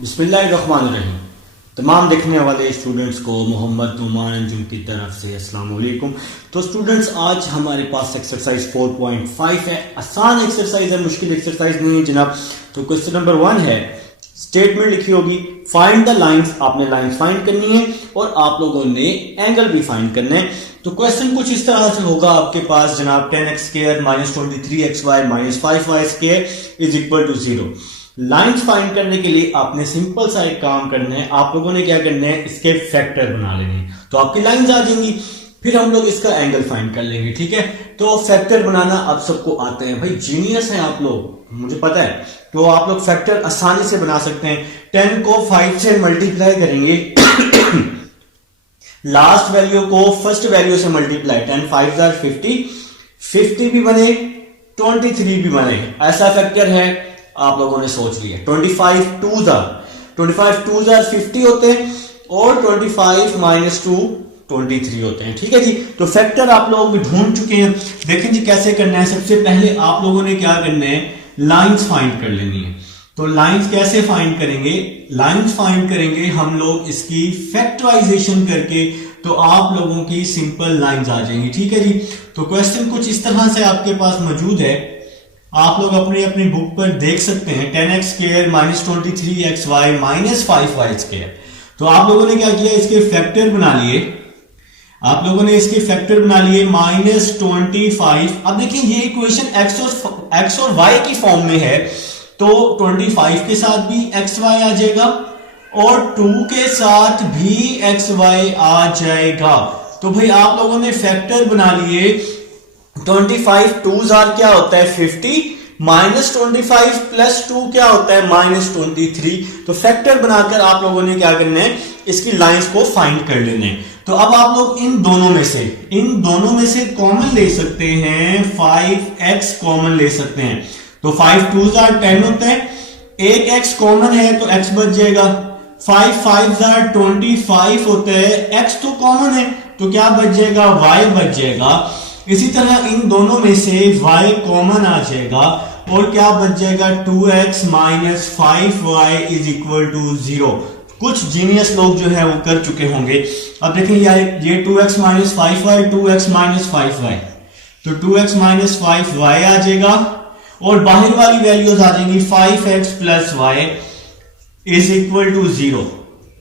बिस्मिल्लाहिर्रहमानिर्रहीम। तमाम देखने वाले स्टूडेंट्स को मोहम्मद नुमान अंजुम की तरफ से अस्सलाम वालेकुम। तो स्टूडेंट्स, आज हमारे पास एक्सरसाइज 4.5 है। आसान एक्सरसाइज है, मुश्किल एक्सरसाइज नहीं है जनाब। तो क्वेश्चन नंबर 1 है, स्टेटमेंट लिखी होगी, फाइंड द लाइंस। आपने लाइंस फाइंड करनी है और आप लोगों ने एंगल भी फाइंड करने हैं। तो क्वेश्चन कुछ इस तरह से होगा आपके पास जनाब, 10x square minus 23xy minus 5y square is equal to 0। Lines find करने के लिए आपने सिंपल सा एक काम करना है। आप लोगों ने क्या करना है, इसके फैक्टर बना लेने हैं तो आपकी लाइंस आ जाएंगी। फिर हम लोग इसका एंगल फाइंड कर लेंगे, ठीक है। तो फैक्टर बनाना आप सबको आते हैं, भाई जीनियस हैं आप लोग, मुझे पता है। तो आप लोग फैक्टर आसानी से बना सकते हैं। 10 को 5 से मल्टीप्लाई करेंगे लास्ट वैल्यू को फर्स्ट वैल्यू से मल्टीप्लाई, 10 5 जार 50, 50 भी बने 23 भी बने, ऐसा फैक्टर है। आप लोगों ने सोच लिया 25 2 जार 50 होते हैं और 25 माइनस 2 23 होते हैं, ठीक है जी। तो फैक्टर आप लोग ढूंढ चुके हैं। देखें जी कैसे करना है। सबसे पहले आप लोगों ने क्या करना है, लाइंस फाइंड कर लेनी है। तो लाइंस कैसे फाइंड करेंगे, लाइंस फाइंड करेंगे हम लोग इसकी फैक्टराइजेशन करके, तो आप लोगों की सिंपल लाइंस आ जाएंगी, ठीक है जी। तो क्वेश्चन कुछ इस तरह से आपके पास मौजूद है, आप लोग अपनी अपनी बुक पर देख सकते हैं। 10x square minus 23xy minus 5y square. तो आप लोगों ने क्या किया, इसके फैक्टर बना लिए। आप लोगों ने इसके फैक्टर बना लिए माइनस 25। अब देखिए ये इक्वेशन x और y की फॉर्म में है, तो 25 के साथ भी xy आ जाएगा और 2 के साथ भी xy आ जाएगा। तो भाई आप लोगों ने फैक्टर बना लिए। 25 2 जार क्या होता है 50, माइनस 25 प्लस 2 क्या होता है माइनस 23। तो फैक्टर बनाकर आप लोगों ने क्या करना है, इसकी लाइंस को फाइंड कर लेने हैं। तो अब आप लोग इन दोनों में से कॉमन ले सकते हैं, 5x कॉमन ले सकते हैं। तो 5 2 जार 10 होता है, एक x कॉमन है तो x बच जाएगा। 5 5 जार 25 होता है, x तो कॉमन है तो क्या बच जाएगा, y बच जाएगा। इसी तरह इन दोनों में से y कॉमन आ जाएगा और क्या बच जाएगा, 2x minus 5y is equal to 0। कुछ जीनियस लोग जो है वो कर चुके होंगे। अब देखें ये 2x minus 5y 2x minus 5y, तो 2x माइनस 5y आ जाएगा और बाहर वाली वैल्यूज आ जाएंगी 5x plus y is equal to 0।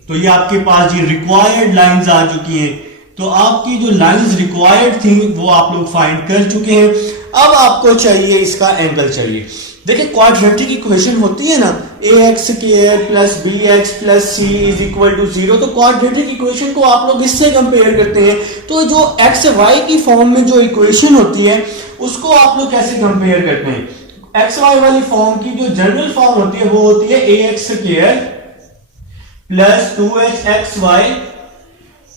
तो ये आपके पास ये रिक्वायर्ड लाइंस आ चुकी हैं। तो आपकी जो लाइंस रिक्वायर्ड थी वो आप लोग फाइंड कर चुके हैं। अब आपको चाहिए इसका एंगल चाहिए। देखिए क्वाड्रेटिक इक्वेशन होती है ना, ax square plus bx plus c is equal to 0। तो क्वाड्रेटिक इक्वेशन को आप लोग इससे कंपेयर करते हैं। तो जो x y की फॉर्म में जो इक्वेशन होती है उसको आप लोग कैसे कंपेयर करते हैं, एक्स वाई वाली फॉर्म की जो जनरल फॉर्म होती है वो होती है ax square plus 2hxy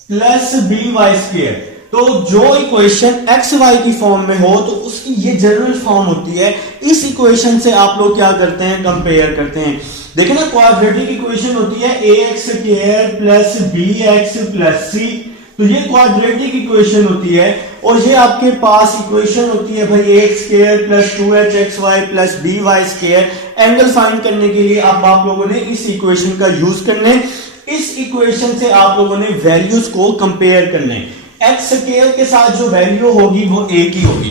plus by square. तो जो इक्वेशन एक्स वाई की फॉर्म में हो तो उसकी ये जनरल फॉर्म होती है। इस इक्वेशन से आप लोग क्या करते हैं, कंपेयर करते हैं। देखिए ना क्वाड्रेटिक इक्वेशन होती है ax square plus bx plus c। तो ये क्वाड्रेटिक इक्वेशन होती है और ये आपके पास इक्वेशन होती है भाई ax square plus 2hxy plus by square. Angle find करने के लिए अब आप लोगों ने इस इक्वेशन का यूज करना है। इस इक्वेशन से आप लोगों ने वैल्यूज को कंपेयर करने हैं। एक्स स्क्वायर के साथ जो वैल्यू होगी वो एक ही होगी,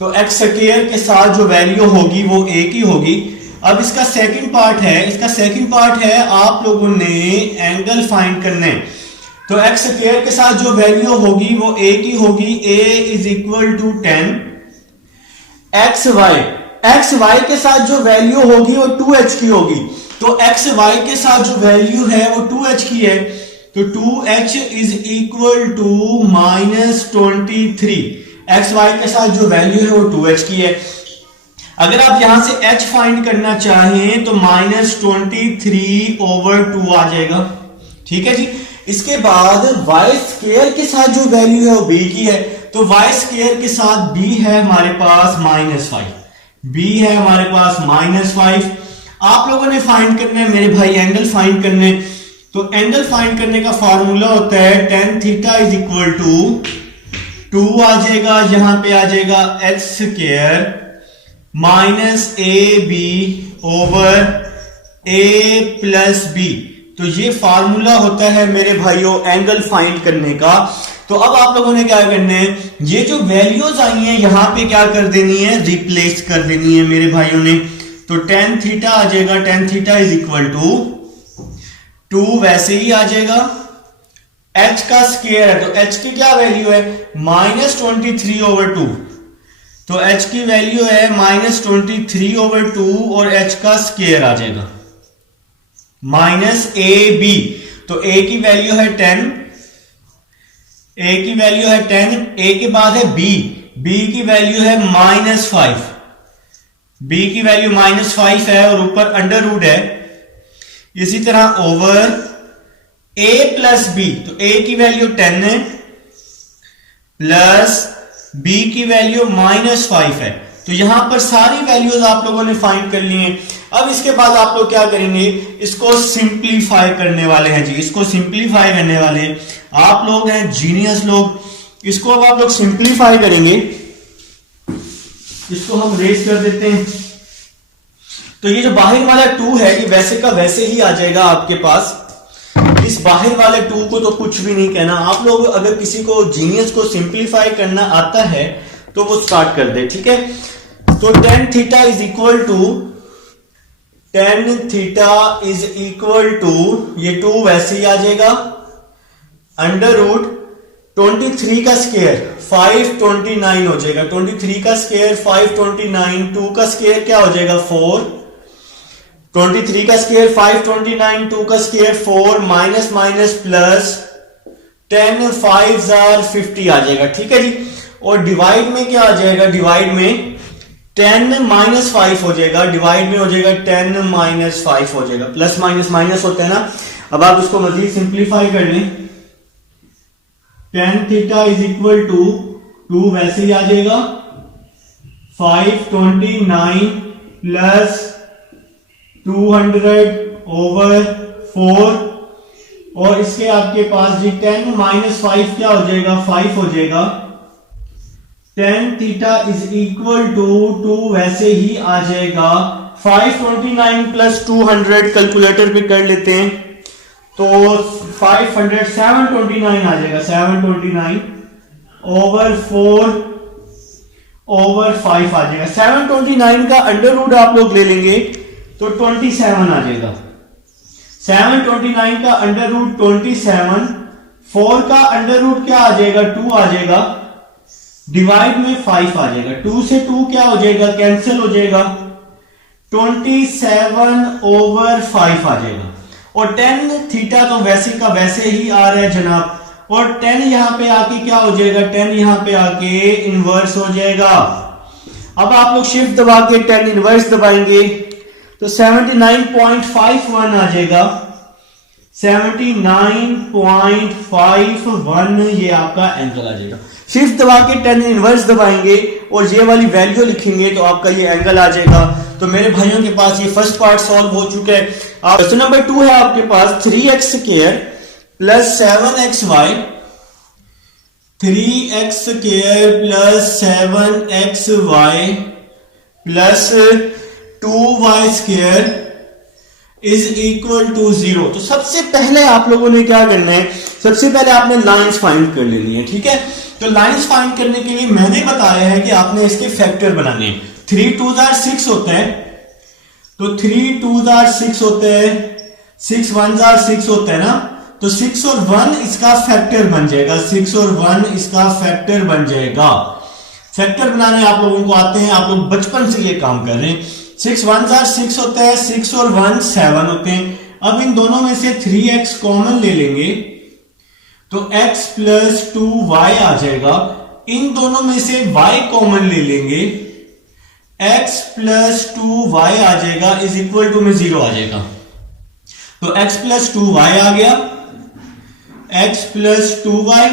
तो एक्स स्क्वायर के साथ जो वैल्यू होगी वो एक ही होगी। अब इसका सेकंड पार्ट है आप लोगों ने एंगल फाइंड करने। तो एक्स स्क्वायर के साथ जो वैल्यू होगी वो एक ही होगी, a is equal to 10। X Y के साथ जो वैल्यू होगी वो 2h की होगी। तो एक्स वाई के साथ जो वैल्यू है वो 2h की है, तो 2h is equal to minus 23। X Y के साथ जो वैल्यू है वो 2h की है। अगर आप यहां से h फाइंड करना चाहें तो माइनस 23 ओवर 2 आ जाएगा, ठीक है जी। इसके बाद y स्क्वायर के साथ जो वैल्यू है वो b की है, तो y स्क्वायर के साथ b है हमारे पास माइनस 5। आप लोगों ने फाइंड करना है मेरे भाई एंगल फाइंड करने। तो एंगल फाइंड करने का फॉर्मूला होता है tan theta is equal to 2 आ जाएगा, यहां पे आ जाएगा x square minus ab over ए प्लस बी। तो ये फार्मूला होता है मेरे भाइयों एंगल फाइंड करने का। तो अब आप लोगों ने क्या करना है, ये जो वैल्यूज आई हैं यहां पे क्या कर देनी है, रिप्लेस कर देनी है मेरे भाइयों ने। तो टेन थीटा आ जाएगा, tan theta is equal to 2 वैसे ही आ जाएगा। h का स्क्वायर है तो h की क्या वैल्यू है, -23/2। तो h की वैल्यू है -23/2 और h का स्क्वायर आ जाएगा -ab। तो a की वैल्यू है 10, a की वैल्यू है 10, a के बाद है b, b की वैल्यू है -5, b की वैल्यू -5 है और ऊपर अंडर रूट है। इसी तरह ओवर a प्लस b, तो a की वैल्यू 10 है प्लस b की वैल्यू -5 है। तो यहां पर सारी वैल्यूज आप लोगों ने फाइंड कर ली हैं। अब इसके बाद आप लोग क्या करेंगे, इसको सिंप्लीफाई करने वाले हैं जी, इसको सिंप्लीफाई करने वाले हैं। आप लोग हैं जीनियस लोग, इसको अब आप लोग सिंप्लीफाई करेंगे। इसको हम रेस कर देते हैं। तो ये जो बाहर वाला 2 है ये वैसे का वैसे ही आ जाएगा आपके पास। इस बाहर वाले 2 को तो कुछ भी नहीं कहना। आप लोग अगर किसी को जीनियस को सिंप्लीफाई करना आता है तो वो स्टार्ट कर दे, ठीक है। तो tan theta is equal to, tan theta is equal to, ये 2 वैसे ही आ जाएगा, अंडर रूट 23 का स्क्वायर 529 हो जाएगा। 23 का स्क्वायर 529, 2 का स्क्वायर क्या हो जाएगा 4, 23 का स्क्वायर 529, 2 का स्क्वायर 4, माइनस माइनस प्लस 10 5 50 आ जाएगा, ठीक है जी। और डिवाइड में क्या आ जाएगा, डिवाइड में 10 -5 हो जाएगा, डिवाइड में हो जाएगा 10 -5 हो जाएगा। प्लस माइनस माइनस होते हैं ना। अब आप इसको मजीद सिंप्लीफाई कर लें। Tan theta is equal to 2 वैसे ही आ जाएगा, 529 प्लस 200/4 और इसके आपके पास जी 10 -5 क्या हो जाएगा 5 हो जाएगा। Tan theta is equal to 2 वैसे ही आ जाएगा, 529 प्लस 200 कैलकुलेटर पे कर लेते हैं तो 500 729 आ जाएगा, 729/4/5 आ जाएगा। 729 का अंडर रूट आप लोग ले लेंगे तो 27 आ जाएगा। 729 का अंडर रूट 27, 4 का अंडर रूट क्या आ जाएगा 2 आ जाएगा, डिवाइड में 5 आ जाएगा। 2 से 2 क्या हो जाएगा कैंसिल हो जाएगा, 27/5 आ जाएगा। और 10 थीटा तो वैसे का वैसे ही आ रहा है जनाब, और 10 यहां पे आके क्या हो जाएगा, 10 यहां पे आके इनवर्स हो जाएगा। अब आप लोग शिफ्ट दबा के 10 इनवर्स दबाएंगे तो 79.51 आ जाएगा, 79.51 ये आपका एंगल आ जाएगा। शिफ्ट दबा के 10 इनवर्स दबाएंगे और ये वाली वैल्यू लिखेंगे तो आपका ये एंगल आ जाएगा। तो मेरे भाइयों के पास ये फर्स्ट पार्ट सॉल्व हो चुका है। क्वेश्चन नंबर 2 है आपके पास 3x square plus 7xy, 3x square plus 7xy plus 2y square is equal to 0। तो सबसे पहले आप लोगों ने क्या करना है, सबसे पहले आपने लाइंस फाइंड कर लेनी है, ठीक है। तो लाइंस फाइंड करने के लिए मैंने बताया है कि आपने इसके फैक्टर बनाने हैं। 3 2 6 होता है, तो 3 2 6 होते हैं, 6 1 6 होता है ना। तो 6 और 1 इसका फैक्टर बन जाएगा, 6 और 1 इसका फैक्टर बन जाएगा। फैक्टर बनाने आप लोगों को आते हैं, आप लोग बचपन से ये काम कर रहे हैं। 6 1 6 होता है, 6 और 1 7 होते हैं। अब इन दोनों में से 3x कॉमन ले लेंगे तो x प्लस 2y आ जाएगा। इन दोनों में से y कॉमन ले लेंगे, x प्लस 2y आ जाएगा इज इक्वल टू में 0 आ जाएगा। तो x प्लस 2y आ गया, x प्लस 2y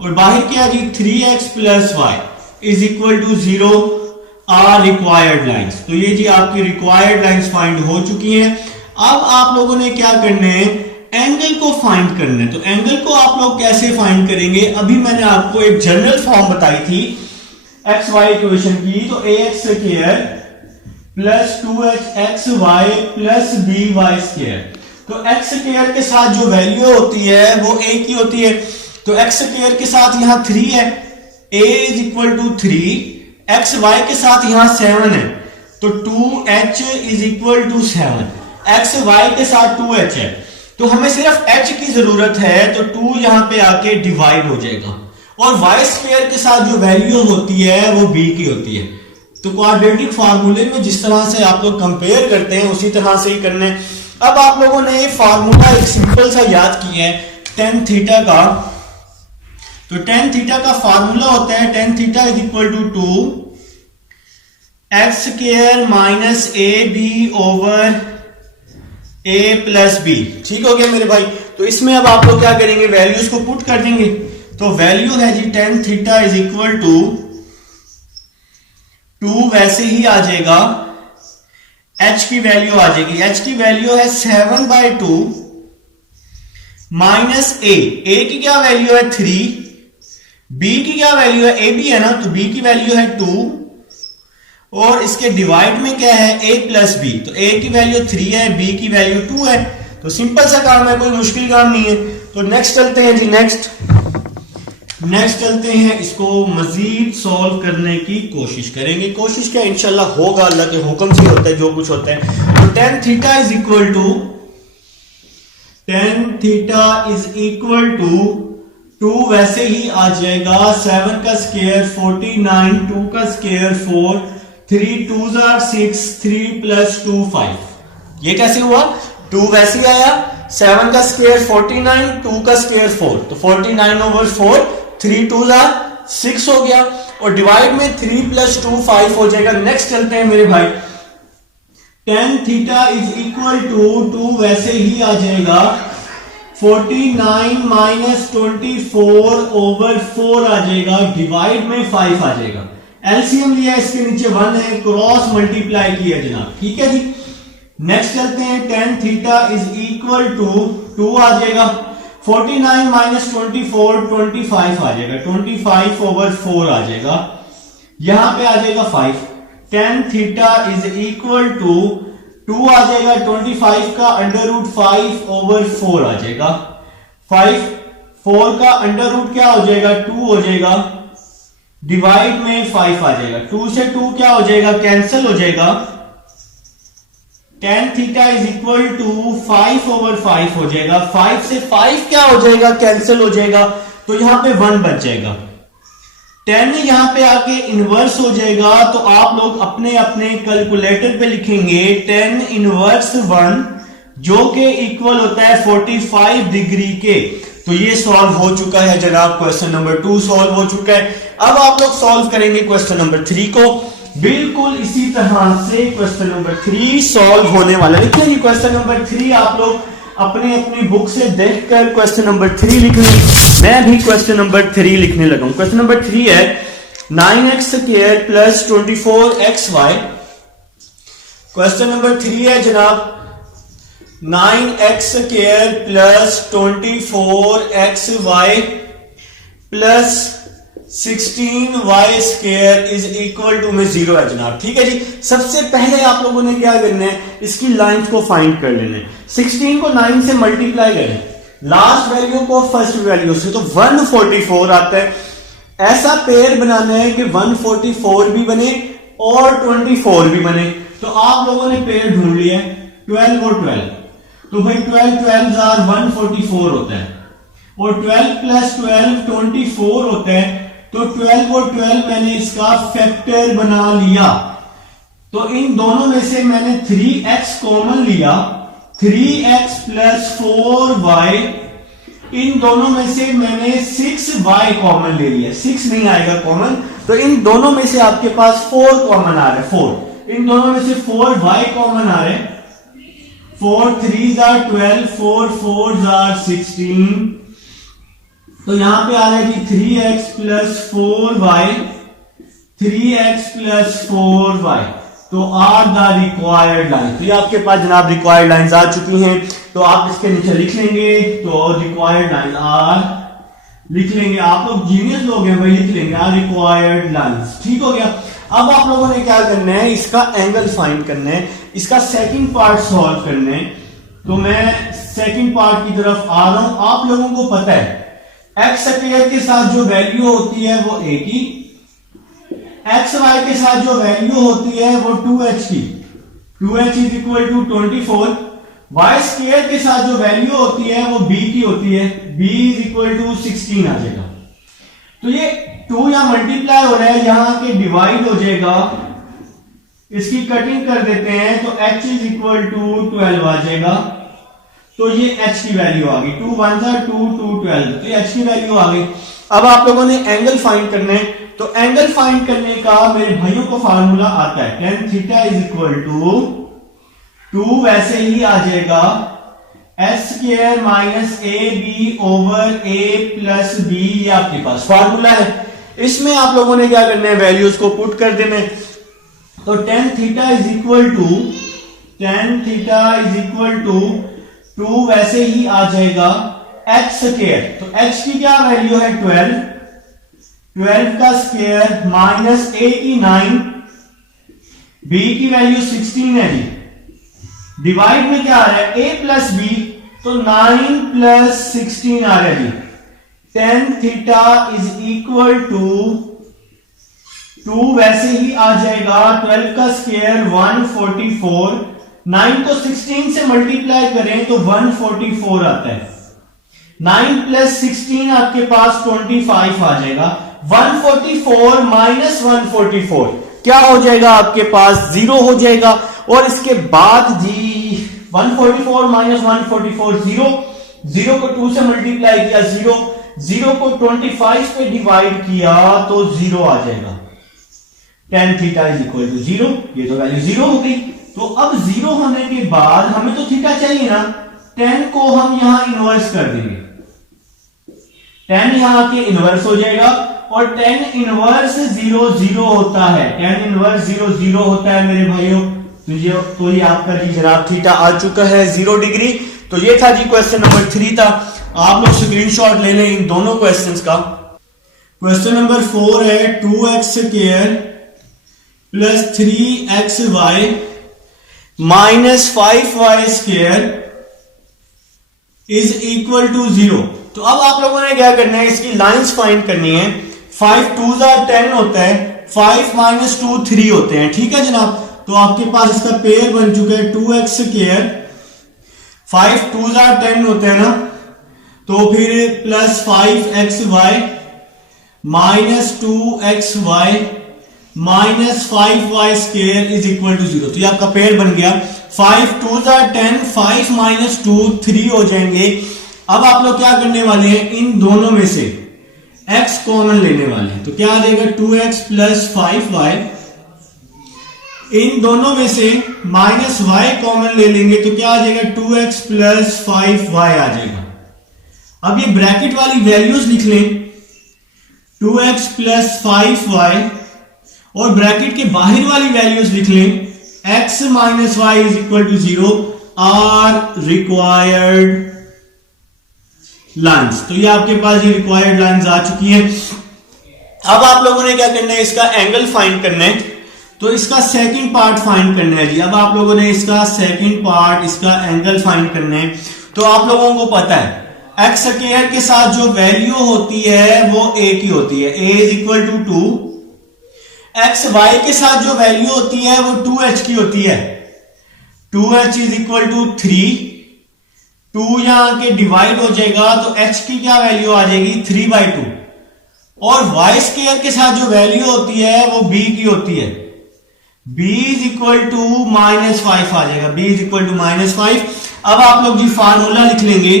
और बाहर क्या जी 3x plus y is equal to 0 are required lines. तो ये जी आपकी रिक्वायर्ड लाइंस फाइंड हो चुकी हैं। अब आप लोगों ने क्या करना है, एंगल को फाइंड करना है। तो एंगल को आप लोग कैसे फाइंड करेंगे, अभी मैंने आपको एक जनरल फॉर्म बताई थी एक्स वाई इक्वेशन की। तो ax square plus 2h(xy) plus by² तो x स्क्वायर के साथ जो वैल्यू होती है वो a की होती है, तो x स्क्वायर के साथ यहां 3 है, a is equal to 3, xy के साथ यहां 7 है तो 2h is equal to 7, xy के साथ 2h है तो हमें सिर्फ h की जरूरत है, तो 2 यहां पे आके डिवाइड हो जाएगा और y स्क्वायर के साथ जो वैल्यू होती है वो b की होती है। तो क्वाड्रेटिक फार्मूले में जिस तरह से आप लोग कंपेयर करते हैं उसी तरह से ही करने। अब आप लोगों ने फार्मूला एक सिंपल सा याद किया है tan थीटा का, तो tan थीटा का फार्मूला होता है tan theta is equal to 2x² minus ab over a plus b। ठीक हो गया मेरे भाई। तो इसमें अब आप लोग क्या करेंगे, वैल्यूज को पुट कर देंगे, तो वैल्यू है जी tan theta is equal to 2 वैसे ही आ जाएगा, h की वैल्यू आ जाएगी, h की वैल्यू है 7/2 माइनस a की क्या वैल्यू है 3, b की क्या वैल्यू है, ab है ना, तो b की वैल्यू है 2 और इसके डिवाइड में क्या है a प्लस b, तो a की वैल्यू 3 है, b की वैल्यू 2 है, तो सिंपल सा काम है, कोई मुश्किल काम नहीं है। तो नेक्स्ट चलते हैं जी, नेक्स्ट चलते हैं, इसको मजीद सॉल्व करने की कोशिश करेंगे। कोशिश क्या, इंशाल्लाह होगा, अल्लाह के हुक्म से होता है जो कुछ होता है। तो tan theta is equal to 2 वैसे ही आ जाएगा, 7 का स्क्वायर 49, 2 का स्क्वायर 4, 3 2s are 6, 3 प्लस 2 5। ये कैसे हुआ, 2 वैसे ही आया, 7 का स्क्वायर 49, 2 का स्क्वायर 4, तो 49 ओवर 4, 3 2s are 6 हो गया और डिवाइड में 3 प्लस 2 5 हो जाएगा। नेक्स्ट चलते हैं मेरे भाई, tan theta is equal to 2 वैसे ही आ जाएगा, 49 माइनस 24 ओवर 4 आ जाएगा, डिवाइड में 5 आ जाएगा। एलसीएम लिया, इसके नीचे 1 है, क्रॉस मल्टीप्लाई किया जनाब। ठीक है जी, नेक्स्ट चलते हैं, tan theta is equal to 2 आ जाएगा, 49 माइनस 24 25 आ जाएगा, 25 ओवर 4 आ जाएगा, यहां पे आ जाएगा 5। tan theta is equal to 2 आ जाएगा, 25 का अंडर रूट 5 ओवर 4 आ जाएगा, 4 का अंडर रूट क्या हो जाएगा 2 हो जाएगा, डिवाइड में 5 आ जाएगा, 2 से 2 क्या हो जाएगा, कैंसिल हो जाएगा। tan theta is equal to 5 over 5 हो जाएगा, 5 से 5 क्या हो जाएगा, कैंसिल हो जाएगा, तो यहां पे 1 बच जाएगा। tan यहां पे आके इनवर्स हो जाएगा, तो आप लोग अपने अपने कैलकुलेटर पे लिखेंगे tan इनवर्स 1 जो के इक्वल होता है 45 डिग्री के। तो ये सॉल्व हो चुका है जनाब, क्वेश्चन नंबर 2 सॉल्व हो चुका है। अब आप लोग सॉल्व करेंगे क्वेश्चन नंबर 3 को, बिल्कुल इसी तरह से क्वेश्चन नंबर 3 सॉल्व होने वाला है। लिखेंगे क्वेश्चन नंबर 3 आप लोग अपने अपनी बुक से देखकर क्वेश्चन नंबर 3 लिख लें। मैं भी क्वेश्चन नंबर 3 लिखने लगा हूं। क्वेश्चन नंबर 3 है 9x² plus 24xy। Question number 3 है जनाब 9x² plus 24xy plus 16y² is equal to में 0 है जनाब। ठीक है जी, सबसे पहले आप लोगों ने क्या करना है, इसकी लाइंस को फाइंड कर लेना है। 16 को 9 से मल्टीप्लाई करें, लास्ट वैल्यू को फर्स्ट वैल्यू से, तो 144 आता है। ऐसा पेयर बनाना है कि 144 भी बने और 24 भी बने। तो आप लोगों ने पेयर ढूंढ लिया 12 और 12, तो भाई 12 are 144 होता है और 12 प्लस 12 24 होता है, तो 12 और 12 मैंने इसका फैक्टर बना लिया। तो इन दोनों में से मैंने 3x कॉमन लिया, 3x प्लस 4y, इन दोनों में से मैंने 6y कॉमन ले लिया, 6 नहीं आएगा कॉमन, तो इन दोनों में से आपके पास 4 कॉमन आ रहा है, 4, इन दोनों में से 4y कॉमन आ रहे हैं, 4 3s are 12, 4 4s are 16, तो यहां पे आ रहा है कि 3x plus 4y, 3x plus 4y, तो आर द रिक्वायर्ड लाइन। तो ये आपके पास जनाब रिक्वायर्ड लाइंस आ चुकी हैं, तो आप इसके नीचे लिख लेंगे, तो रिक्वायर्ड लाइन आर लिख लेंगे। आप लोग जीनियस लोग हैं भाई, लिख लेंगे आर रिक्वायर्ड लाइंस। ठीक हो गया। अब आप लोगों ने क्या करना है, इसका एंगल फाइंड करना है, इसका सेकंड पार्ट सॉल्व करना है। तो मैं सेकंड पार्ट की तरफ आ रहा हूं। आप लोगों को पता है एक्स स्क्वायर के साथ जो वैल्यू होती है वो a की, एक्स वाई के साथ जो वैल्यू होती है वो 2h की, 2h is equal to 24। Y square के साथ जो वैल्यू होती है वो b की होती है, b इज इक्वल टू 16 आ जाएगा। तो ये 2 यहां मल्टीप्लाई हो रहा है, यहां के डिवाइड हो जाएगा, इसकी कटिंग कर देते हैं तो h इज इक्वल टू 12 आ जाएगा। तो ये h की वैल्यू आ गई, 2 1 2 2 12, तो ये h की वैल्यू आ गई। अब आप लोगों ने एंगल फाइंड करना है, तो एंगल फाइंड करने का मेरे भाइयों को फार्मूला आता है, tan theta is equal to 2 वैसे ही आ जाएगा s square minus A B over A plus b, ये आपके पास फार्मूला है। इसमें आप लोगों ने क्या करना है, वैल्यूज को पुट कर देना है। तो tan theta is equal to, tan theta is equal to 2 वैसे ही आ जाएगा h स्क्वायर, तो h की क्या वैल्यू है 12, 12 का स्क्वायर माइनस a की 9, b की वैल्यू 16 है जी, डिवाइड में क्या आ रहा है a प्लस b, तो 9 प्लस 16 आ रहा है जी। tan theta is equal to 2 वैसे ही आ जाएगा 12 का स्क्वायर 144, 9 को 16 से मल्टीप्लाई करें तो 144 आता है, 9 प्लस 16 आपके पास 25 आ जाएगा। 144 माइनस 144 क्या हो जाएगा आपके पास, 0 हो जाएगा। और इसके बाद जी 144 माइनस 144 0, 0 को 2 से मल्टीप्लाई किया 0, 0 को 25 पे डिवाइड किया तो 0 आ जाएगा। tan theta is equal to 0, ये तो वैल्यू 0 हो गई। तो अब 0 होने के बाद हमें तो थीटा चाहिए ना, tan को हम यहां इनवर्स कर देंगे, tan यहां के इनवर्स हो जाएगा, और tan इनवर्स 0 0 होता है, tan इनवर्स 0 0 होता है मेरे भाइयों। तो ये आपका जी जनाब थीटा आ चुका है 0 डिग्री। तो ये था जी क्वेश्चन नंबर 3 था, आप लोग स्क्रीनशॉट ले लें इन दोनों क्वेश्चंस का। क्वेश्चन नंबर 4 है 2x square plus 3xy minus 5y square is equal to 0। तो अब आप लोगों ने क्या करना है, इसकी लाइंस फाइंड करनी है। 5 2 10 होता है, 5 माइनस 2 3 होते हैं, ठीक है जनाब। तो आपके पास इसका पेयर बन चुका है 2x स्क्वायर, 5 2 10 होते हैं ना, तो फिर plus 5xy minus 2xy minus 5y square is equal to 0। तो ये आपका पेयर बन गया। 5 2 10, 5 माइनस 2 3 हो जाएंगे। अब आप लोग क्या करने वाले हैं, इन दोनों में से x कॉमन लेने वाले हैं। तो क्या आ जाएगा 2x प्लस 5y, इन दोनों में से माइनस y कॉमन ले लेंगे तो क्या आ जाएगा 2x प्लस 5y आ जाएगा। अब ये ब्रैकेट वाली वैल्यूज लिख लें, 2x प्लस 5y, और ब्रैकेट के बाहर वाली वैल्यूज लिख लें, x minus y is equal to 0 are required lines. तो ये आपके पास ये रिक्वायर्ड लाइन्स आ चुकी हैं। अब आप लोगों ने क्या करना है, इसका एंगल फाइंड करना है। तो इसका सेकंड पार्ट फाइंड करना है जी। अब आप लोगों ने इसका सेकंड पार्ट, इसका एंगल फाइंड करना है। तो आप लोगों को पता है एक्स स्क्वायर के साथ जो वैल्यू होती है वो a की होती है, a is equal to 2। X Y के साथ जो वैल्यू होती है वो 2h की होती है, 2h इज इक्वल टू 3। 2 यहां के डिवाइड हो जाएगा तो h की क्या वैल्यू आ जाएगी 3/2। और y स्क्वायर के साथ जो वैल्यू होती है वो b की होती है, b इज इक्वल टू -5 आ जाएगा, b इज इक्वल टू -5। अब आप लोग जी फार्मूला लिख लेंगे।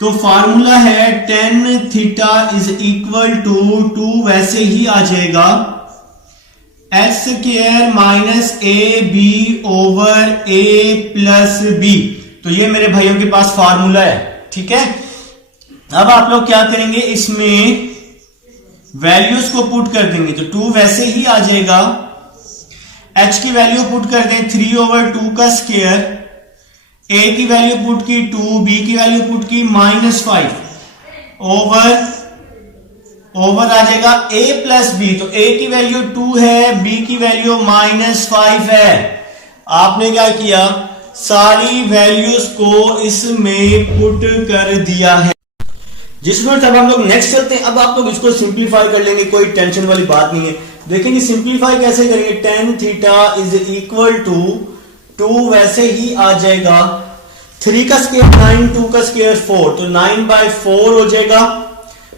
तो फार्मूला है tan theta is equal to 2 वैसे ही आ जाएगा x square minus A B over a plus B. तो ये मेरे भाइयों के पास फार्मूला है, ठीक है। अब आप लोग क्या करेंगे, इसमें वैल्यूज को पुट कर देंगे। तो 2 वैसे ही आ जाएगा, h की वैल्यू पुट कर दें 3/2 का स्क्वायर, a की वैल्यू पुट की 2, b की वैल्यू पुट की -5 ओवर ओवर आ जाएगा a प्लस बी। तो a की वैल्यू 2 है, b की वैल्यू -5 है। आपने क्या किया, सारी वैल्यूज को इसमें पुट कर दिया है। जिसमें अब हम लोग नेक्स्ट चलते हैं। अब आप लोग इसको सिंप्लीफाई कर लेंगे, कोई टेंशन वाली बात नहीं है। देखेंगे सिंप्लीफाई कैसे करेंगे। tan theta is equal to 2 वैसे ही आ जाएगा, 3 का स्क्वायर 9, 2 का स्क्वायर 4, तो 9/4 हो जाएगा,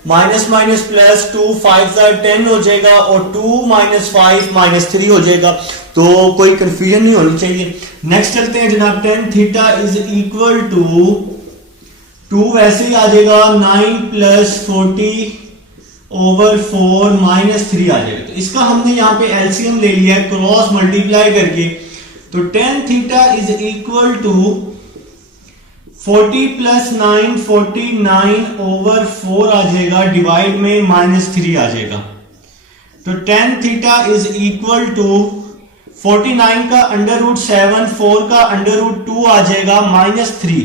माइनस माइनस प्लस 2, 5 10 हो जाएगा, और 2 - 5 -3 हो जाएगा। तो कोई कंफ्यूजन नहीं होनी चाहिए। नेक्स्ट चलते हैं जनाब। tan theta is equal to 2 वैसे ही आ जाएगा, 9 + 40/4 -3 आ जाएगा। तो इसका हमने यहां पे एलसीएम ले लिया है क्रॉस मल्टीप्लाई करके। तो tan theta is equal to 40 + 9 49/4 आ जाएगा, डिवाइड में -3 आ जाएगा। तो tan theta is equal to 49 का √7, 4 का √2 आ जाएगा, -3,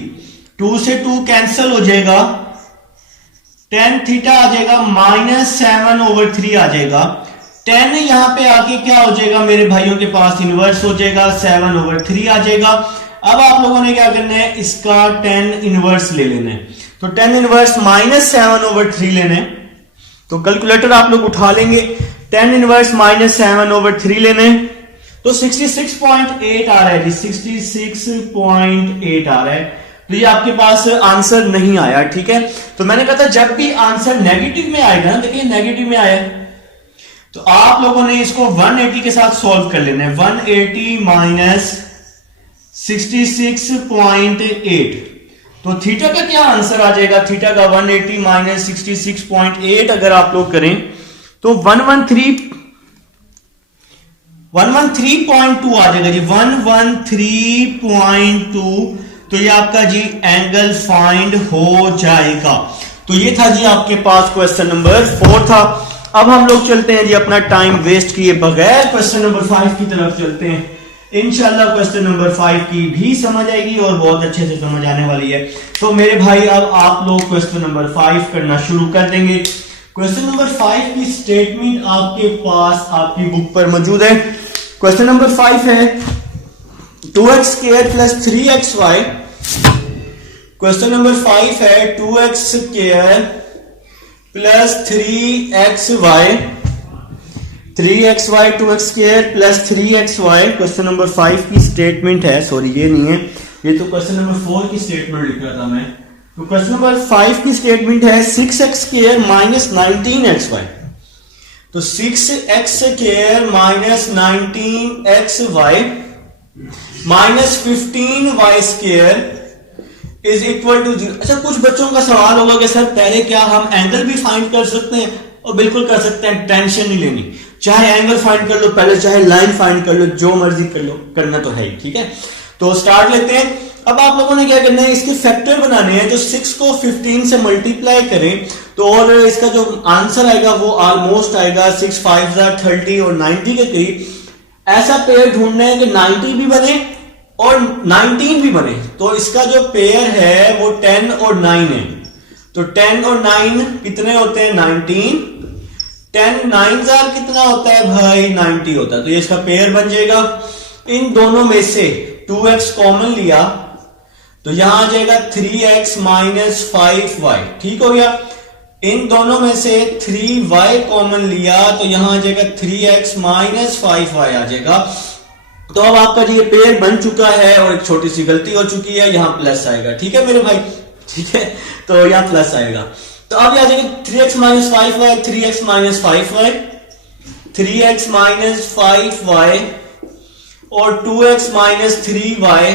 2 से 2 कैंसिल हो जाएगा, tan थीटा आ जाएगा -7/3 आ जाएगा। tan यहां पे आके क्या हो जाएगा मेरे भाइयों के पास, इनवर्स हो जाएगा, 7/3 आ जाएगा। अब आप लोगों ने क्या करना है, इसका tan इनवर्स ले लेना है। तो tan इनवर्स -7/3 लेना है। तो कैलकुलेटर आप लोग उठा लेंगे, tan इनवर्स -7/3 लेने, तो 66.8 आ रहा है जी, 66.8 आ रहा है। तो ये आपके पास आंसर नहीं आया, ठीक है। तो मैंने कहा था जब भी आंसर नेगेटिव में आएगा ना, देखिए नेगेटिव में आया, तो आप लोगों ने इसको 180 के साथ सॉल्व कर लेना है। 180 - 66.8, तो थीटा का क्या आंसर आ जाएगा, थीटा का 180 - 66.8 अगर आप लोग करें तो 113.2 आ जाएगा जी, 113.2। तो ये आपका जी एंगल फाइंड हो जाएगा। तो ये था जी आपके पास क्वेश्चन नंबर 4 था। अब हम लोग चलते हैं जी अपना टाइम वेस्ट किए बगैर क्वेश्चन नंबर 5 की तरफ चलते हैं। इंशाल्लाह क्वेश्चन नंबर 5 की भी समझ आएगी और बहुत अच्छे से समझ आने वाली है। तो मेरे भाई अब आप लोग क्वेश्चन नंबर 5 करना शुरू कर देंगे। क्वेश्चन नंबर 5 की स्टेटमेंट आपके पास आपकी बुक पर मौजूद है। क्वेश्चन नंबर 5 है 2x² + 3xy। क्वेश्चन नंबर 5 है 2x² + 3xy, 3xy 2x² + 3xy। Question number 5 की स्टेटमेंट है, सॉरी ये नहीं है, ये तो क्वेश्चन नंबर 4 की स्टेटमेंट लिख रहा था मैं। तो क्वेश्चन नंबर 5 की स्टेटमेंट है 6x² - 19xy। तो 6x² - 19xy -15y² is equal to 0। अच्छा, कुछ बच्चों का सवाल होगा कि सर पहले क्या हम एंगल भी फाइंड कर सकते हैं? और बिल्कुल कर सकते हैं, टेंशन नहीं लेनी। चाहे एंगल फाइंड कर लो पहले, चाहे लाइन फाइंड कर लो, जो मर्जी कर लो, करना तो है ही, ठीक है। तो स्टार्ट लेते हैं। अब आप लोगों ने क्या करना है, इसके फैक्टर बनाने हैं। जो 6 को 15 से मल्टीप्लाई करें तो और इसका जो आंसर आएगा वो ऑलमोस्ट आएगा 6 5 30 और 90 के करीब। ऐसा पेयर ढूंढना है कि 90 भी बने और 19 भी बने। तो इसका जो पेयर है वो 10 और 9 है। तो 10 और 9 कितने होते हैं, 19। 10 9 कितना होता है भाई, 90 होता है। तो ये इसका पेयर बन जाएगा। इन दोनों में से 2x कॉमन लिया तो यहां आ जाएगा 3x - 5y, ठीक हो गया। इन दोनों में से 3y कॉमन लिया तो यहां आ जाएगा 3x - 5y आ जाएगा। तो अब आपका ये पेयर बन चुका है और एक छोटी सी गलती हो चुकी है, यहां प्लस आएगा, ठीक है मेरे भाई, ठीक है। तो यहां प्लस आएगा। तो अब आ जाएगा 3x - 5y, 3x - 5y, 3x - 5y और 2x - 3y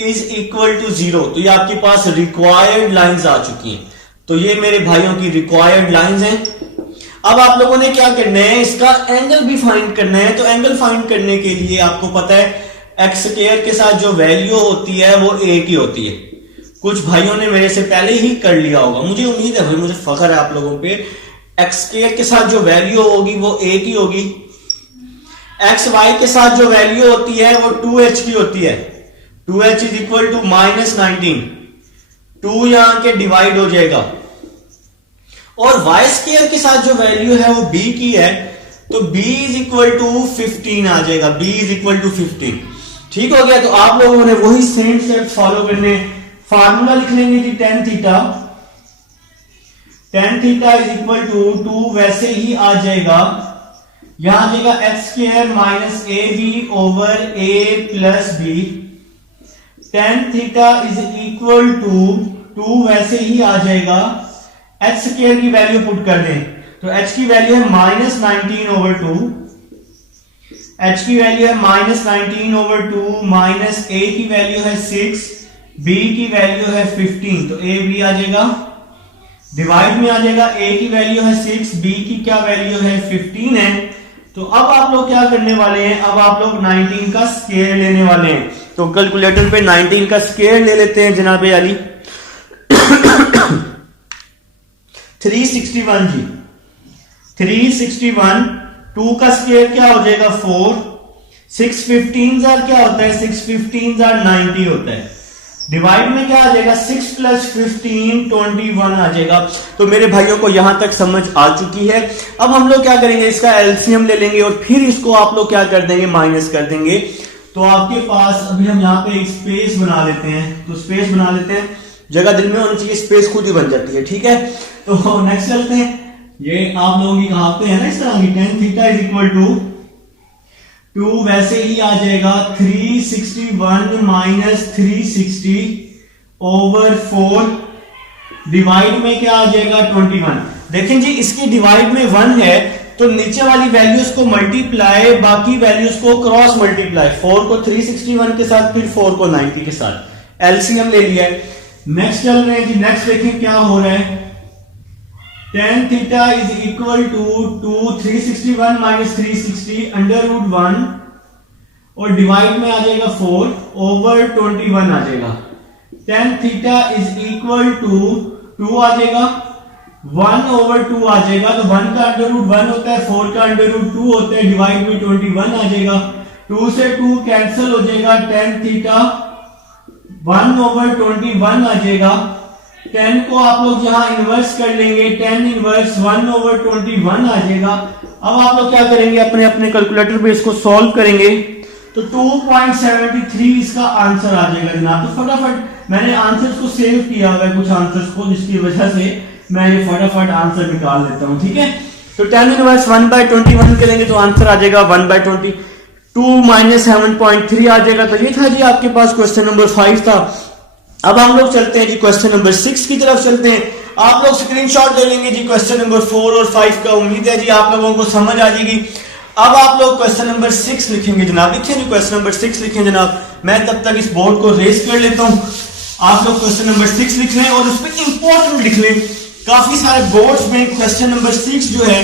is equal to 0। तो ये आपके पास रिक्वायर्ड लाइंस आ चुकी हैं। तो ये मेरे भाइयों की रिक्वायर्ड लाइंस हैं। अब आप लोगों ने क्या करना है, इसका एंगल भी फाइंड करना है। तो एंगल फाइंड करने के लिए आपको पता है x² के साथ जो वैल्यू होती है वो a की होती है। कुछ भाइयों ने मेरे से पहले ही कर लिया होगा, मुझे उम्मीद है भाई, मुझे फख्र है आप लोगों पे। x² के साथ जो वैल्यू होगी वो a की होगी। xy के साथ जो वैल्यू होती है वो 2h की होती है। 2h इज इक्वल टू -19, 2 यहां के डिवाइड हो जाएगा और वाई स्क्वायर के साथ जो वैल्यू है वो b की है, तो b इज इक्वल टू 15 आ जाएगा, b इज इक्वल टू 15। ठीक हो गया। तो आप लोगों ने वही सेम स्टेप फॉलो करने, फार्मूला लिख लेंगे जी tan theta is equal to 2 वैसे ही आ जाएगा, यहां आ जाएगा x square minus A B over A plus b. tan theta is equal to 2 वैसे ही आ जाएगा, एच स्क्वायर की वैल्यू पुट कर दें तो एच की वैल्यू है माइनस 19 ओवर 2, एच की वैल्यू है माइनस 19 ओवर 2, माइनस ए की वैल्यू है 6, बी की वैल्यू है 15, तो ए बी आ जाएगा, डिवाइड में आ जाएगा, ए की वैल्यू है 6, बी की क्या वैल्यू है 15 है। तो अब आप लोग क्या करने वाले हैं, अब आप लोग 19 का स्क्वायर लेने वाले हैं। तो कैलकुलेटर पे 19 का स्क्वायर ले लेते हैं जनाबे अली। 361 जी, 361, 2 का स्क्वायर क्या हो जाएगा 4, 6 15 क्या होता है, 6 15 90 होता है, डिवाइड में क्या आ जाएगा 6 प्लस 15 21 आ जाएगा। तो मेरे भाइयों को यहां तक समझ आ चुकी है। अब हम लोग क्या करेंगे, इसका एलसीएम ले लेंगे और फिर इसको आप लोग क्या कर देंगे, माइनस कर देंगे। तो आपके पास अभी हम यहाँ पे एक स्पेस बना लेते हैं, तो स्पेस बना लेते हैं, जगह दिल में होनी चाहिए, स्पेस खुद ही बन जाती है। ठीक है, तो नेक्स्ट चलते हैं। ये आप लोगों की कहावतें हैं ना इस तरह की, tan theta is equal to 2 वैसे ही आ जाएगा 361 माइनस 360 ओवर 4, डिवाइड में क्या आ जाएगा 21। देखें जी, इसकी डिवाइड में 1 है तो नीचे वाली वैल्यूज को मल्टीप्लाई, बाकी वैल्यूज को क्रॉस मल्टीप्लाई, 4 को 361 के साथ, फिर 4 को 90 के साथ, एलसीएम ले लिया है। नेक्स्ट चल रहे हैं जी, नेक्स्ट देखें क्या हो रहा है। tan theta is equal to 361 minus 360 under root 1 और डिवाइड में आ जाएगा 4 ओवर 21 आ जाएगा। tan theta is equal to 2 आ जाएगा, 1 ओवर 2 आ जाएगा, तो 1 का अंडर रूट 1 होता है, 4 का अंडर रूट 2 होता है, डिवाइड में 21 आ जाएगा, 2 से 2 कैंसिल हो जाएगा, tan थीटा 1 ओवर 21 आ जाएगा। 10 को आप लोग यहां इनवर्स कर लेंगे, tan इनवर्स 1 ओवर 21 आ जाएगा। अब आप लोग क्या करेंगे, अपने अपने कैलकुलेटर पे इसको सॉल्व करेंगे तो 2.73 इसका आंसर आ जाएगा जनाब। तो फटाफट मैंने आंसर्स को सेव किया हुआ है, कुछ आंसर्स को, जिसकी वजह से मैं ये फटाफट आंसर निकाल लेता हूं। ठीक है, तो tan इनवर्स 1/21 करेंगे तो आंसर आ जाएगा 1/20, 2 माइनस 7.3 आ जाएगा। तो ये था जी आपके पास क्वेश्चन नंबर 5 था। अब हम लोग चलते हैं जी क्वेश्चन नंबर 6 की तरफ चलते हैं। आप लोग स्क्रीनशॉट ले लेंगे जी क्वेश्चन नंबर 4 और 5 का। उम्मीद है जी आप लोगों को समझ आ जाएगी। अब आप लोग क्वेश्चन नंबर 6 लिखेंगे जनाब, लिखें जी क्वेश्चन नंबर 6 लिखें जनाब। मैं तब तक इस बोर्ड को रेस कर लेता हूं, आप लोग क्वेश्चन नंबर 6 लिख लें और उस पर इंपॉर्टेंट लिख लें। काफी सारे बोर्ड्स में क्वेश्चन नंबर 6 जो है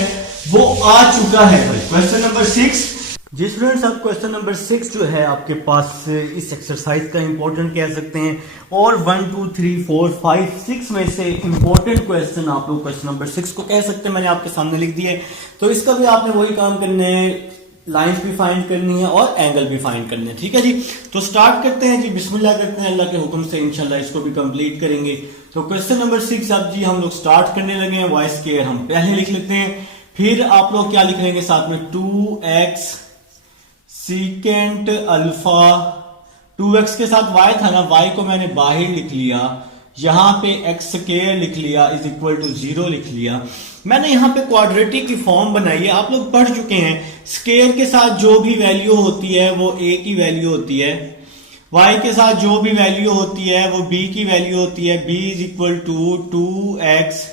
वो आ चुका है भाई। क्वेश्चन नंबर 6 जी स्टूडेंट्स, अब क्वेश्चन नंबर 6 जो है आपके पास इस एक्सरसाइज का इंपॉर्टेंट कह सकते हैं, और 1 2 3 4 5 6 में से इंपॉर्टेंट क्वेश्चन आप लोग क्वेश्चन नंबर 6 को कह सकते हैं। मैंने आपके सामने लिख दिया है, तो इसका भी आपने वही काम करने हैं, लाइंस भी फाइंड करनी है और एंगल भी फाइंड करने हैं। ठीक है जी, तो स्टार्ट करते हैं जी, बिस्मिल्लाह करते हैं, अल्लाह के हुक्म से इंशाल्लाह इसको भी कंप्लीट करेंगे। तो क्वेश्चन नंबर 6 अब जी हम लोग स्टार्ट करने लगे हैं। वाई स्क्वायर हम पहले लिख लेते हैं, फिर आप लोग क्या लिख लेंगे साथ में 2x सीकेंट अल्फा, 2x के साथ y था ना, y को मैंने बाहर लिख लिया, यहां पे x स्क्वायर लिख लिया इज इक्वल टू 0 लिख लिया। मैंने यहां पे क्वाड्रेटिक की फॉर्म बनाई है, आप लोग पढ़ चुके हैं। स्क्वायर के साथ जो भी वैल्यू होती है वो a की वैल्यू होती है, y के साथ जो भी वैल्यू होती है वो b की वैल्यू होती है। b is equal to 2x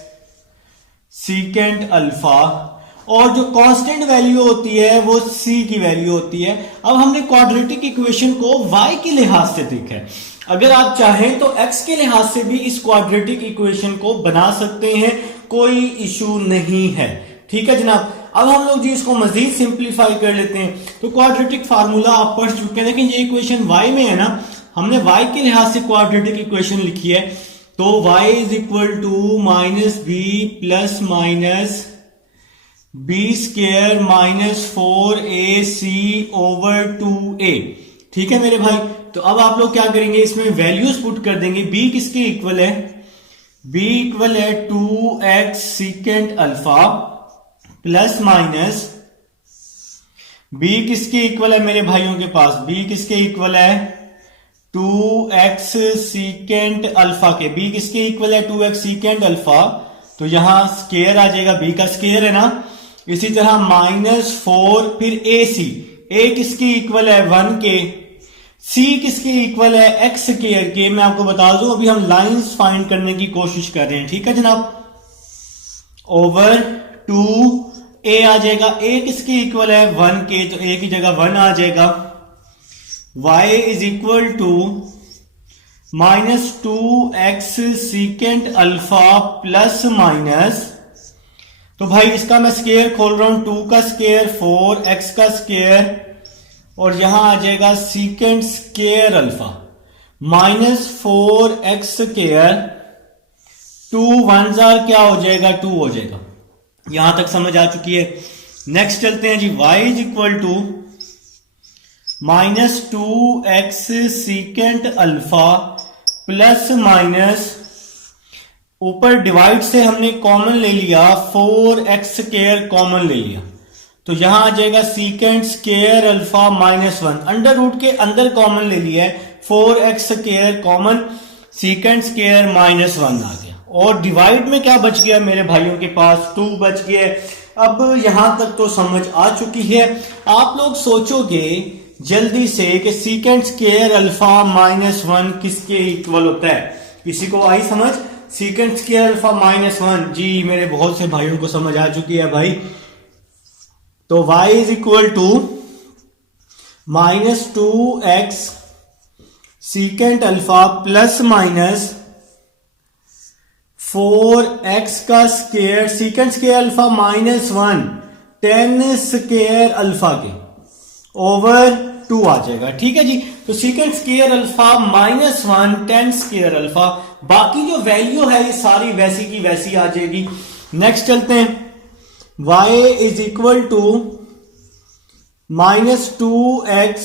secant alpha, और जो कांस्टेंट वैल्यू होती है वो c की वैल्यू होती है। अब हमने क्वाड्रेटिक इक्वेशन को y के लिहाज से देखा है, अगर आप चाहें तो x के लिहाज से भी इस क्वाड्रेटिक इक्वेशन को बना सकते हैं, कोई इशू नहीं है। ठीक है जनाब, अब हम लोग जी इसको मजीद सिंप्लीफाई कर लेते हैं। तो क्वाड्रेटिक फार्मूला आप पढ़ चुके हैं, लेकिन ये इक्वेशन y में है ना, हमने y के लिहाज से क्वाड्रेटिक इक्वेशन लिखी है। तो y is equal to minus b plus minus b square minus 4ac over 2a। ठीक है मेरे भाई, तो अब आप लोग क्या करेंगे, इसमें वैल्यूज पुट कर देंगे। b किसके इक्वल है, बी इक्वल है 2x secant alpha plus minus b किसके इक्वल है मेरे भाइयों के पास, बी किसके इक्वल है 2x सीकेंट अल्फा के, बी किसके इक्वल है 2x सीकेंट अल्फा, तो यहां स्केयर आ जाएगा, बी का स्केयर है ना। इसी तरह -4 फिर ए किसकी इक्वल है 1 के, सी किसकी इक्वल है एक्स स्केयर के। मैं आपको बता दूं अभी हम लाइंस फाइंड करने की कोशिश कर रहे हैं, ठीक है जनाब। ओवर 2 ए आ जाएगा, ए किसकी इक्वल है 1 के, तो ए की जगह 1 आ जाएगा। y is equal to -2x secant alpha plus minus, तो भाई इसका मैं स्केयर खोल रहा हूं, 2 का स्केयर 4x का स्केयर और यहां आ जाएगा secant square alpha -4x square, 2 1 क्या हो जाएगा 2 हो जाएगा। यहां तक समझ आ चुकी है। नेक्स्ट चलते हैं जी, y is equal to -2x secant alpha plus minus, ऊपर डिवाइड से हमने कॉमन ले लिया 4x स्केयर कॉमन ले लिया, तो यहां आ जाएगा secant square alpha -1, under root के अंदर कॉमन ले लिया है 4x square common, secant square -1 आ गया। और डिवाइड में क्या बच गया मेरे भाइयों के पास 2 बच गया। अब यहां तक तो समझ आ चुकी है। आप लोग सोचोगे जल्दी से कि सीकेंट स्केयर अल्फा -1 किसके इक्वल होता है, किसी को आई समझ? सीकेंट स्केयर अल्फा -1, जी मेरे बहुत से भाइयों को समझ आ चुकी है भाई। तो y is equal to -2x secant alpha plus minus 4x का square, secant square alpha -1 10 square alpha के ओवर 2 आ जाएगा, ठीक है जी। तो secant square alpha -1 10 square alpha, बाकी जो वैल्यू है ये सारी वैसी की वैसी आ जाएगी। नेक्स्ट चलते हैं, y is equal to -2x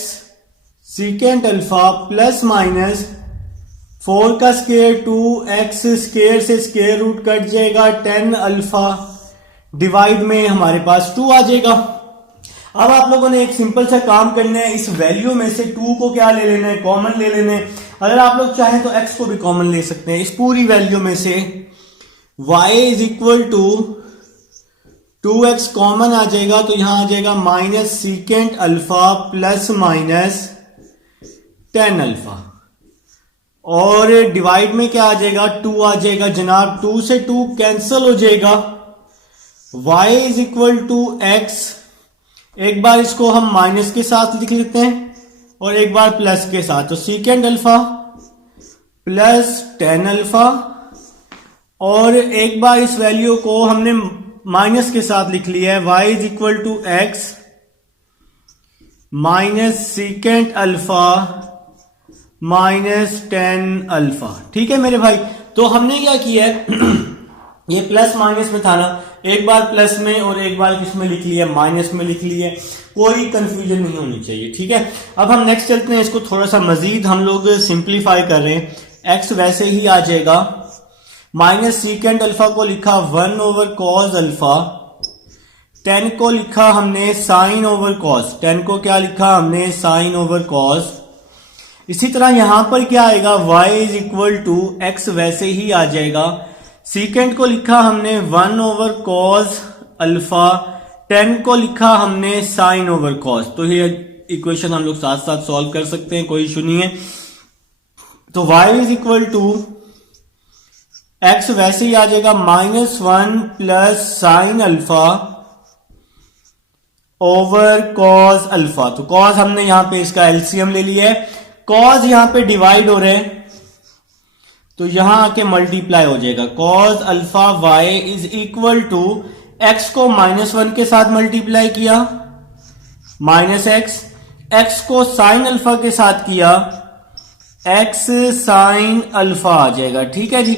secant alpha plus minus 4 का स्केयर 2x स्केयर से स्केयर रूट कट जाएगा 10 अल्फा, डिवाइड में हमारे पास 2 आ जाएगा। अब आप लोगों ने एक सिंपल सा काम करना है, इस वैल्यू में से 2 को क्या ले लेना है, कॉमन ले लेना है। अगर आप लोग चाहें तो x को भी कॉमन ले सकते हैं इस पूरी वैल्यू में से। y is equal to 2x common आ जाएगा, तो यहां आ जाएगा minus secant alpha plus minus 10 alpha, और डिवाइड में क्या आ जाएगा 2 आ जाएगा जनाब, 2 से 2 कैंसल हो जाएगा। y is equal to x, एक बार इसको हम माइनस के साथ लिख लेते हैं और एक बार प्लस के साथ, तो सीकेंट अल्फा प्लस 10 अल्फा, और एक बार इस वैल्यू को हमने माइनस के साथ लिख लिया है, y is equal to x minus secant alpha minus 10 alpha, ठीक है मेरे भाई। तो हमने क्या किया है ये प्लस माइनस में था ना, एक बार प्लस में और एक बार किस में लिख लिया, माइनस में लिख लिया, कोई कंफ्यूजन नहीं होनी चाहिए, ठीक है। अब हम नेक्स्ट चलते हैं, इसको थोड़ा सा मजीद हम लोग सिंप्लीफाई कर रहे हैं। x वैसे ही आ जाएगा, माइनस सीकेंट अल्फा को लिखा 1 ओवर कॉस अल्फा, 10 को लिखा हमने साइन ओवर कॉस, 10 को क्या लिखा हमने साइन ओवर कॉस। इसी तरह यहां पर क्या आएगा, y is equal to x वैसे ही आ जाएगा, सीकेंट को लिखा हमने 1 ओवर कॉस अल्फा, 10 को लिखा हमने साइन ओवर कॉस। तो ये इक्वेशन हम लोग साथ साथ सॉल्व कर सकते हैं, कोई इशू नहीं है। तो y is equal to x वैसे ही आ जाएगा -1 plus sine alpha over cos alpha. तो कॉस हमने यहां पे इसका एलसीएम ले लिया है, कॉस यहां पे डिवाइड हो रहे हैं तो यहां आके मल्टीप्लाई हो जाएगा, cos alpha y is equal to x को -1 के साथ मल्टीप्लाई किया माइनस x को साइन अल्फा के साथ किया x साइन अल्फा आ जाएगा, ठीक है जी।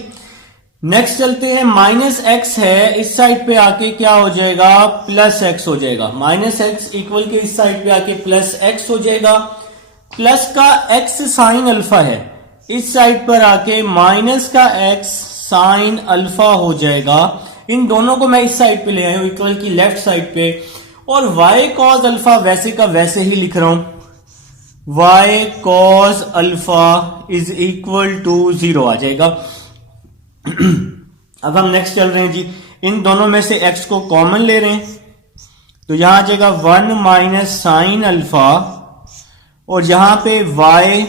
नेक्स्ट चलते हैं, -x है, इस साइड पे आके क्या हो जाएगा +x हो जाएगा, -x इक्वल के इस साइड पे आके +x हो जाएगा, प्लस का x साइन अल्फा है, इस साइड पर आके माइनस का x साइन अल्फा हो जाएगा। इन दोनों को मैं इस साइड पे ले आया हूं इक्वल की लेफ्ट साइड पे, और y cos अल्फा वैसे का वैसे ही लिख रहा हूं। y cos alpha is equal to 0 आ जाएगा। अब हम नेक्स्ट चल रहे हैं जी, इन दोनों में से x को कॉमन ले रहे हैं, तो यहां आ जाएगा 1 माइनस साइन अल्फा, और यहां पे y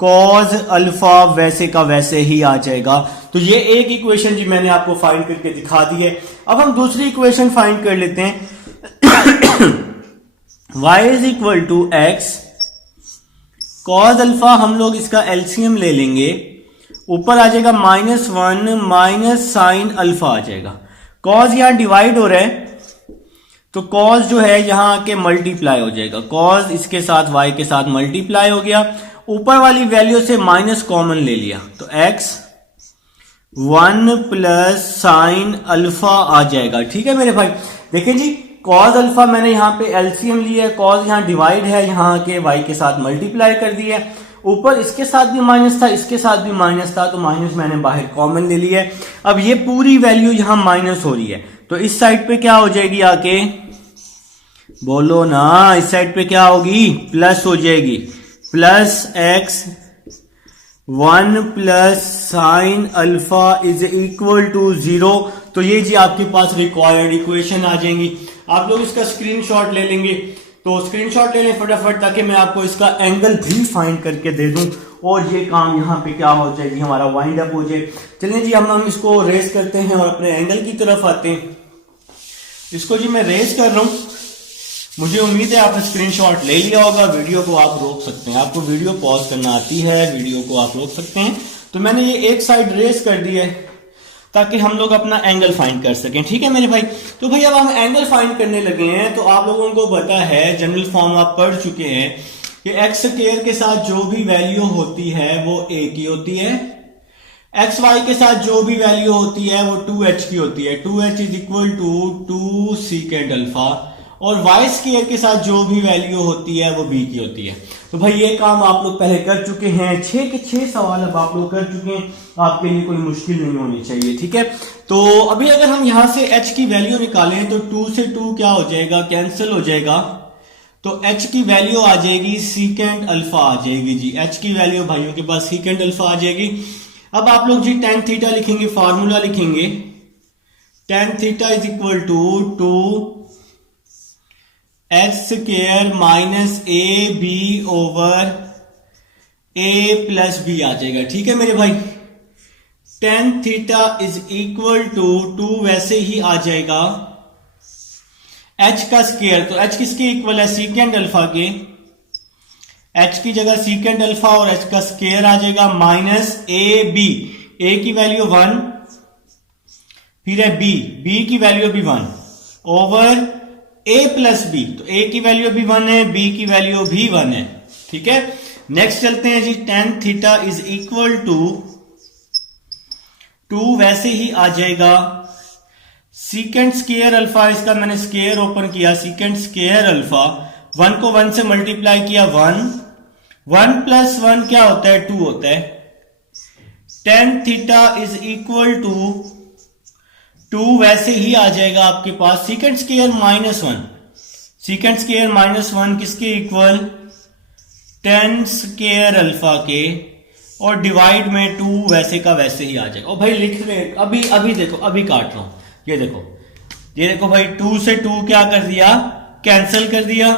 cos अल्फा वैसे का वैसे ही आ जाएगा। तो ये एक इक्वेशन जी मैंने आपको फाइंड करके दिखा दी है। अब हम दूसरी इक्वेशन फाइंड कर लेते हैं। y is equal to x cos alpha, हम लोग इसका एलसीएम ले लेंगे, ऊपर आ जाएगा -1 माइनस साइन अल्फा आ जाएगा। cos यहां डिवाइड हो रहा है, तो cos जो है यहां आके मल्टीप्लाई हो जाएगा। cos इसके साथ y के साथ मल्टीप्लाई हो गया, ऊपर वाली वैल्यू से माइनस कॉमन ले लिया, तो x 1 प्लस साइन अल्फा आ जाएगा। ठीक है मेरे भाई, देखिए जी cos अल्फा मैंने यहाँ पे एलसीएम लिया है, cos यहाँ डिवाइड है, यहाँ के y के साथ मल्टीप्लाई कर दिया है, ऊपर इसके साथ भी माइनस था, इसके साथ भी माइनस था, तो माइनस मैंने बाहर कॉमन ले लिया है। अब ये पूरी वैल्यू यहाँ माइनस हो रही है, तो इस साइड पे क्या हो जाएगी आके, बोलो ना, इस साइड पे क्या होगी, प्लस हो जाएगी, plus x 1 plus sine alpha is equal to 0। तो ये जी आपके पास रिक्वायर्ड इक्वेशन आ जाएंगी। आप लोग इसका स्क्रीनशॉट ले लेंगे, तो स्क्रीनशॉट ले लें फटाफट, ताकि मैं आपको इसका एंगल भी फाइंड करके दे दूं, और ये काम यहाँ पे क्या हो जाएगी, हमारा वाइंड अप हो जाए। चलिए जी हम इसको रेस करते हैं और अपने एंगल की तरफ आते हैं। इसको जी मैं रेस कर रहा हूं, मुझे उम्मीद है आपने स्क्रीनशॉट ले लिया होगा। वीडियो को आप रोक सकते हैं, आपको वीडियो पॉज करना आती है, वीडियो को आप रोक सकते हैं। तो मैंने ये एक साइड रेस कर दी है ताकि हम लोग अपना एंगल फाइंड कर सकें। ठीक है मेरे भाई, तो भाई अब हम एंगल फाइंड करने लगे हैं। तो आप लोगों को पता है, जनरल फॉर्म आप पढ़ चुके हैं कि एक्स स्क्वायर के साथ जो भी वैल्यू होती है वो a की होती है, एक्स वाई के साथ जो भी वैल्यू होती है वो 2h की होती है। 2h is equal to 2 secant alpha, और वाई स्क्वायर के साथ जो भी वैल्यू होती है वो b की होती है। तो भाई ये काम आप लोग पहले कर चुके हैं, 6 के 6 सवाल अब आप लोग कर चुके हैं, आपके लिए कोई मुश्किल नहीं होनी चाहिए। ठीक है, तो अभी अगर हम यहां से h की वैल्यू निकालें तो 2 से 2 क्या हो जाएगा, कैंसिल हो जाएगा, तो h की वैल्यू आ जाएगी सीकेंड अल्फा आ जाएगी जी। h की वैल्यू भाइयों के पास सीकेंड अल्फा आ जाएगी। अब आप लोग जी tan थीटा लिखेंगे, फार्मूला लिखेंगे, tan theta is equal to 2 x square minus A B over A plus B आ जाएगा। ठीक है मेरे भाई, tan theta is equal to 2 वैसे ही आ जाएगा h का स्क्वायर, तो h किसके इक्वल है, सीकेंड अल्फा के, h की जगह सीकेंड अल्फा और h का स्क्वायर आ जाएगा माइनस ए बी, a की वैल्यू 1, फिर है b की वैल्यू भी 1 ओवर a प्लस बी, तो a की वैल्यू भी 1 है, b की वैल्यू भी 1 है। ठीक है, नेक्स्ट चलते हैं जी, tan theta is equal to 2 वैसे ही आ जाएगा सीकेंड स्क्वायर अल्फा, इसका मैंने स्क्वायर ओपन किया, सीकेंड स्क्वायर अल्फा, 1 को 1 से मल्टीप्लाई किया 1 प्लस 1 क्या होता है, 2 होता है। tan theta is equal to 2 वैसे ही आ जाएगा आपके पास सीकेंड स्क्वायर -1, सीकेंड स्क्वायर -1 किसके इक्वल, tan स्क्वायर अल्फा के, और डिवाइड में 2 वैसे का वैसे ही आ जाएगा। और भाई लिख रहे अभी देखो, अभी काट रहा हूं, ये देखो भाई 2 से 2 क्या कर दिया, कैंसिल कर दिया,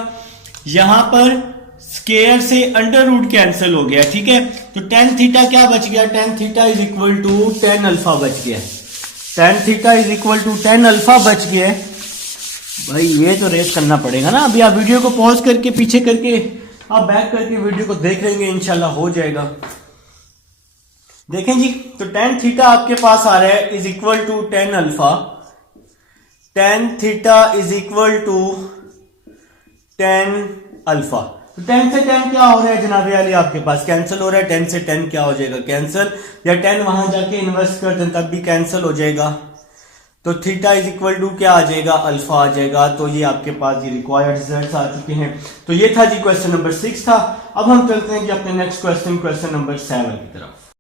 यहां पर स्क्वायर से अंडर रूट कैंसिल हो गया। ठीक है, तो tan थीटा क्या बच गया, tan theta is equal to tan alpha बच गया, tan theta is equal to tan alpha बच गया। भाई ये तो रेस करना पड़ेगा ना, अभी आप वीडियो को पॉज करके पीछे करके आप बैक करके वीडियो को देख लेंगे, इंशाल्लाह हो जाएगा। देखें जी, तो tan थीटा आपके पास आ रहा है is equal to tan alpha, tan theta is equal to tan alpha. तो tan से tan क्या हो रहा है जनाबे वाली, आपके पास कैंसिल हो रहा है, tan से tan क्या हो जाएगा, कैंसिल, या tan वहां जाके इन्वर्स कर दें तब भी कैंसिल हो जाएगा। तो थीटा इज इक्वल टू क्या आ जाएगा, अल्फा आ जाएगा। तो ये आपके पास ये रिक्वायर्ड रिजल्ट्स आ चुके हैं। तो ये था जी क्वेश्चन नंबर 6 था। अब हम चलते हैं जी अपने नेक्स्ट क्वेश्चन नंबर 7 की तरफ।